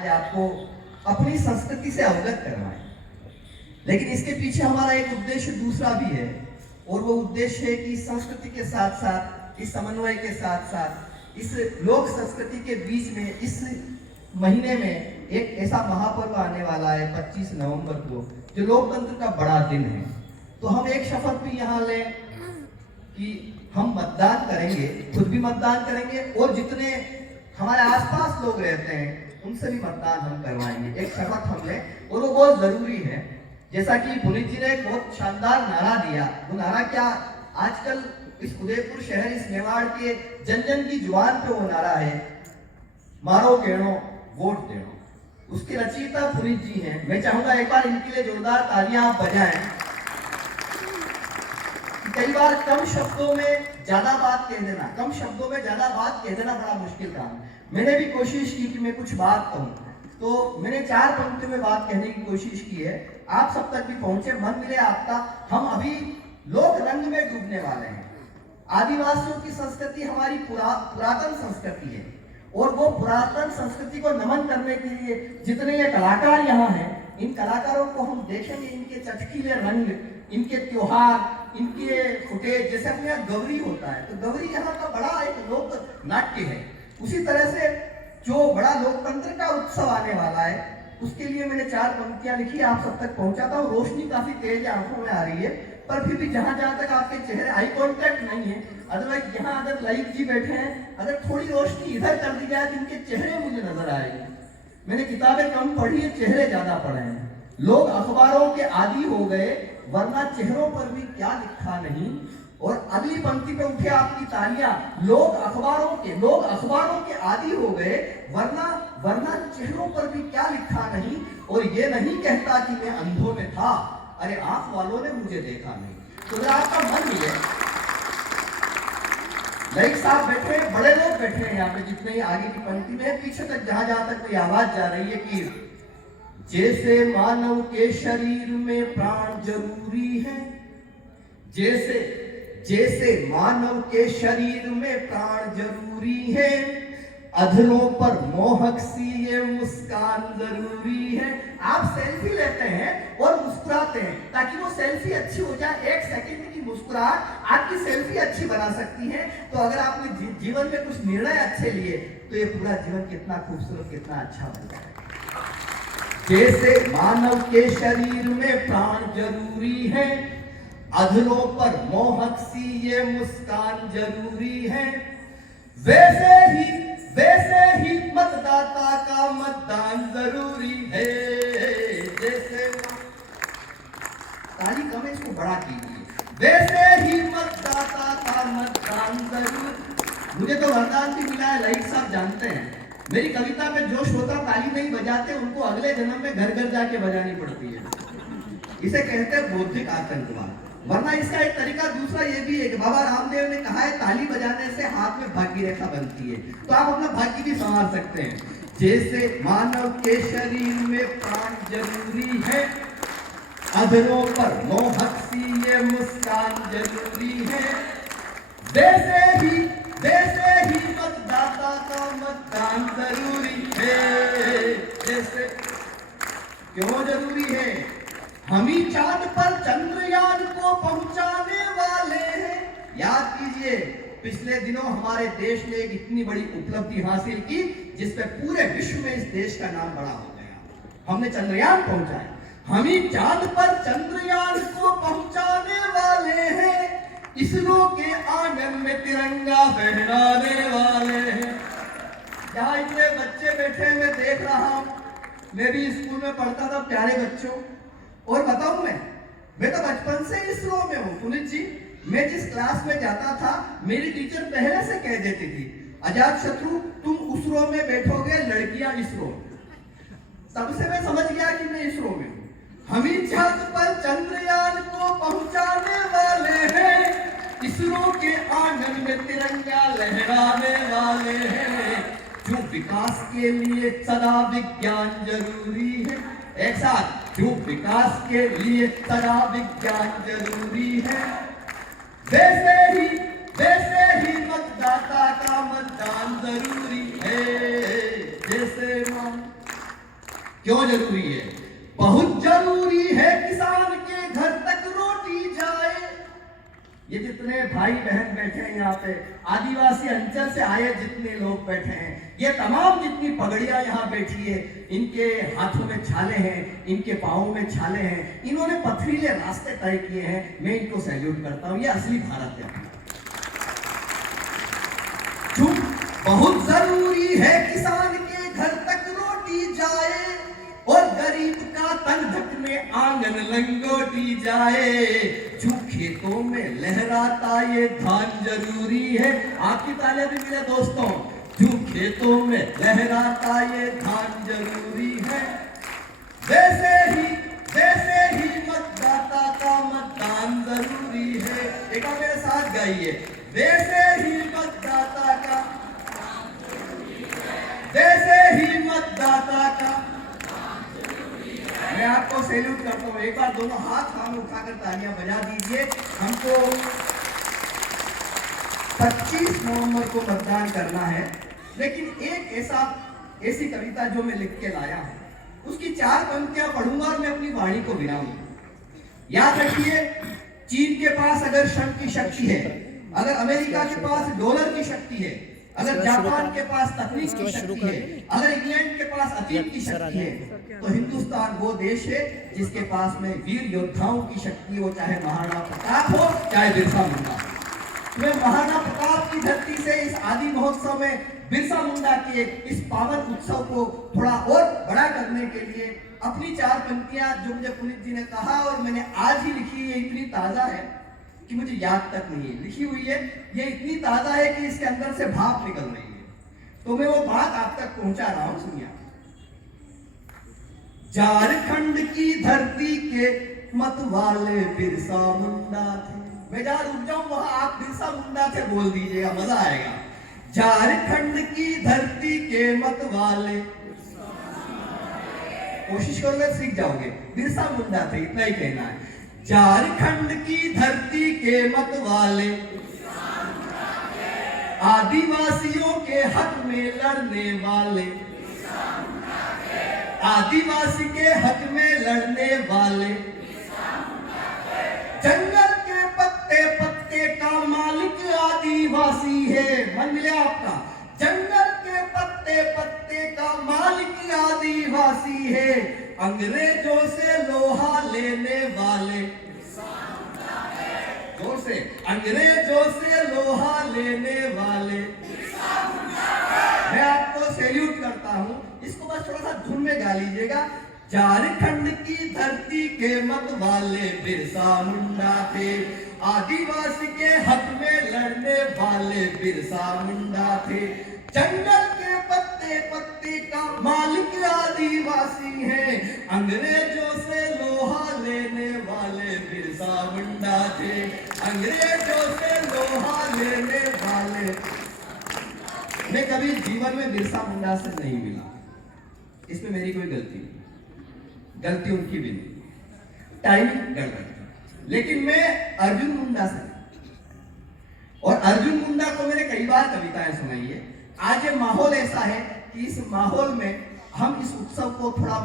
आज आपको अपनी संस्कृति से अवगत करवाएं, लेकिन इसके पीछे हमारा एक उद्देश्य दूसरा भी है, और वो उद्देश्य है कि संस्कृति के साथ साथ, इस समन्वय के साथ साथ, इस लोक संस्कृति के बीच में इस महीने में एक ऐसा महापर्व आने वाला है 25 नवंबर को, जो लोकतंत्र का बड़ा दिन है। तो हम एक शपथ भी यहाँ लें कि हम मतदान करेंगे, खुद भी मतदान करेंगे, और जितने हमारे आसपास लोग रहते हैं उनसे भी मतदान हम करवाएंगे। एक शपथ हम लें, और वो बहुत जरूरी है। जैसा कि पुनीत जी ने एक बहुत शानदार नारा दिया, वो नारा क्या, आजकल इस उदयपुर शहर, इस मेवाड़ के जन जन की जुबान पे वो नारा है, मारो केणो वोट देनो। उसके रचयिता पुनीत जी हैं। मैं चाहूंगा एक बार इनके लिए जोरदार तालियां आप बजाएं। कई बार कम शब्दों में ज्यादा बात कह देना, कम शब्दों में ज्यादा बात कह देना बड़ा मुश्किल काम है। मैंने भी कोशिश की कि मैं कुछ बात कहूं, तो मैंने 4 पंक्तियों में बात कहने की कोशिश की है। आप सब तक भी पहुंचे, मन मिले आपका। हम अभी लोक रंग में डूबने वाले हैं। आदिवासियों की संस्कृति हमारी पुरातन संस्कृति है, और वो पुरातन संस्कृति को नमन करने के लिए जितने ये कलाकार यहाँ हैं, इन कलाकारों को हम देखेंगे, इनके चटकीले रंग, इनके त्योहार, इनके फुटेज, जैसे अपने यहाँ गौरी होता है, तो गौरी यहाँ का बड़ा एक लोक नाट्य है। उसी तरह से जो बड़ा लोकतंत्र का उत्सव आने वाला है, उसके लिए मैंने 4 पंक्तियां लिखी, आप सब तक पहुंचाता हूँ। रोशनी काफी तेज आंखों में आ रही है, पर फिर भी जहां जहां तक आपके चेहरे, आई कांटेक्ट नहीं है, अदरवाइज यहाँ अगर लाइक जी बैठे हैं, अगर थोड़ी रोशनी इधर कर दी जाए तो इनके चेहरे मुझे नजर आएंगे। मैंने किताबें कम पढ़ी है, चेहरे ज्यादा पढ़े हैं। लोग अखबारों के आदी हो गए, वरना चेहरों पर भी क्या लिखा नहीं। और अगली पंक्ति पे उठे आपकी तालियां। लोग अखबारों के आदी हो गए, वरना चेहरों पर भी क्या लिखा नहीं। और ये नहीं कहता कि मैं अंधों में था, अरे आंख वालों ने मुझे देखा नहीं। तो अगर आपका मन भी है, लाइक साहब बैठे हैं, बड़े लोग बैठे हैं यहाँ पे, जितने ही आगे की पंक्ति में, पीछे तक जहां तक कोई आवाज जा रही है कि जैसे मानव के शरीर में प्राण जरूरी है, जैसे मानव के शरीर में प्राण जरूरी है, अधरों पर मोहक सी ये मुस्कान जरूरी है। आप सेल्फी लेते हैं और मुस्कुराते हैं, ताकि वो सेल्फी अच्छी हो जाए। 1 सेकंड की मुस्कुराहट आपकी सेल्फी अच्छी बना सकती है। तो अगर आपने जीवन में कुछ निर्णय अच्छे लिए, तो ये पूरा जीवन कितना खूबसूरत, कितना अच्छा बन जाएगा। जैसे मानव के शरीर में प्राण जरूरी है, अधरों पर मोहक सी ये मुस्कान जरूरी है, वैसे ही मतदाता का मतदान जरूरी है। जैसे ताली कम है, इसको बड़ा कीजिए। वैसे ही मतदाता का मतदान जरूरी। मुझे तो वरदान भी मिला है, लाइक साहब जानते हैं, मेरी कविता में जो श्रोता ताली नहीं बजाते उनको अगले जन्म में घर घर जाके बजानी पड़ती है। इसे कहते हैं बौद्धिक आतंकवाद। वरना इसका एक तरीका दूसरा ये भी है कि बाबा रामदेव ने कहा है, ताली बजाने से हाथ में भाग्य रेखा बनती है, तो आप अपना भाग्य भी संवार सकते हैं। जैसे मानव के शरीर में प्राण जरूरी है, अधरों पर मोहक सी ये मुस्कान जरूरी है, वैसे ही मतदाता का मतदान जरूरी है। जैसे क्यों जरूरी है? हम ही चांद पर चंद्रयान को पहुंचाने वाले हैं। याद कीजिए, पिछले दिनों हमारे देश ने एक इतनी बड़ी उपलब्धि हासिल की, जिसपे पूरे विश्व में इस देश का नाम बड़ा हो गया। हमने चंद्रयान पहुंचाया। हम ही चांद पर चंद्रयान को पहुंचाने वाले हैं, इसरो के आंगन में तिरंगा फहराने वाले हैं। जहां इतने बच्चे बैठे मैं देख रहा हूं, मैं भी स्कूल में पढ़ता था, प्यारे बच्चों। और बताऊं, मैं तो बचपन से इसरो में हूं। पुनीत जी, मैं जिस क्लास में जाता था, मेरी टीचर पहले से कह देती थी, अजात शत्रु तुम उसरो में बैठोगे, लड़कियां इसरो। तब से मैं समझ गया कि मैं इसरो में हूं। हम ही चांद पर चंद्रयान को पहुंचाने वाले हैं, इसरो के आंगन में तिरंगा लहराने वाले हैं। जो विकास के लिए सदा विज्ञान जरूरी है, एक साथ, जो विकास के लिए सदा विज्ञान जरूरी है, वैसे ही मतदाता का मतदान जरूरी है। जैसे क्यों जरूरी है? बहुत जरूरी है किसान के घर तक रोटी जाए। ये जितने भाई बहन बैठे हैं यहाँ पे, आदिवासी अंचल से आए जितने लोग बैठे हैं, ये तमाम जितनी पगड़ियां यहाँ बैठी है, इनके हाथों में छाले हैं, इनके पाँवों में छाले हैं, इन्होंने पथरीले रास्ते तय किए हैं। मैं इनको सैल्यूट करता हूँ। ये असली भारत है। बहुत जरूरी है किसान के घर तक रोटी जाए और गरीब का तन ढकने आंगन लंगोटी जाए। जो खेतों में लहराता ये धान जरूरी है। आपकी तालियां भी मिले दोस्तों। जो खेतों में लहराता ये धान जरूरी है। वैसे ही मतदाता का मतदान जरूरी है। एक मेरे साथ गाइए, वैसे ही मतदाता का, वैसे ही मतदाता का। मैं आपको सैल्यूट करता हूँ। एक बार दोनों हाथ सामने उठाकर तालियां बजा दीजिए। हमको 25 नवंबर को मतदान करना है। लेकिन एक ऐसी कविता जो मैं लिख के लाया हूं, उसकी 4 पंक्तियां पढ़ूंगा और मैं अपनी वाणी को विराऊंगा। याद रखिए, चीन के पास अगर श्रम की शक्ति है, अगर अमेरिका के पास डॉलर की शक्ति है, अगर जापान के पास तकनीक की शक्ति है, अगर इंग्लैंड के पास अतीत की शक्ति है, तो हिंदुस्तान वो देश है जिसके पास में वीर योद्धाओं की शक्ति हो, चाहे महाराणा प्रताप हो, चाहे बिरसा मुंडा। मैं महाराणा प्रताप की धरती से इस आदि महोत्सव में बिरसा मुंडा के इस पावन उत्सव को थोड़ा और बड़ा करने के लिए अपनी 4 पंक्तियां जो मुझे पुनीत जी ने कहा और मैंने आज ही लिखी है, इतनी ताजा है कि मुझे याद तक नहीं है। लिखी हुई है, ये इतनी ताजा है कि इसके अंदर से भाप निकल रही है। तो मैं वो बात आप तक पहुंचा रहा हूं, सुनिए। झारखंड की धरती के मतवाले बिरसा मुंडा थे। मैं जहां रुक जाऊं वहां आप बिरसा मुंडा थे बोल दीजिएगा, मजा आएगा। झारखंड की धरती के मतवाले, कोशिश करोगे सीख जाओगे। बिरसा मुंडा थे, इतना ही कहना है। झारखंड की धरती के मतवाले आदिवासियों के हक में लड़ने वाले, आदिवासी के हक में लड़ने वाले, जंगल के पत्ते पत्ते का मालिक आदिवासी है। मन मिले आपका? जंगल के पत्ते पत्ते का मालिक आदिवासी है। अंग्रेजों से लोहा लेने वाले, जोर से, अंग्रेजों से लोहा लेने वाले। मैं आपको सैल्यूट करता हूं। इसको बस थोड़ा सा धुन में गा लीजिएगा। झारखंड की धरती के मतवाले बिरसा मुंडा थे, आदिवासी के हक में लड़ने वाले बिरसा मुंडा थे। जंगल के पत्ते पत्ते का मालिक आदिवासी है। अंग्रेजों से लोहा लेने वाले बिरसा मुंडा थे, अंग्रेजों से लोहा लेने वाले। मैं कभी जीवन में बिरसा मुंडा से नहीं मिला, इसमें मेरी कोई गलती नहीं, गलती उनकी भी नहीं, टाइमिंग गड़बड़। लेकिन मैं अर्जुन मुंडा से, और अर्जुन मुंडा को मैंने कई बार कविताएं सुनाई है। आज ये माहौल ऐसा है कि इस माहौल में हम इस उत्सव को थोड़ा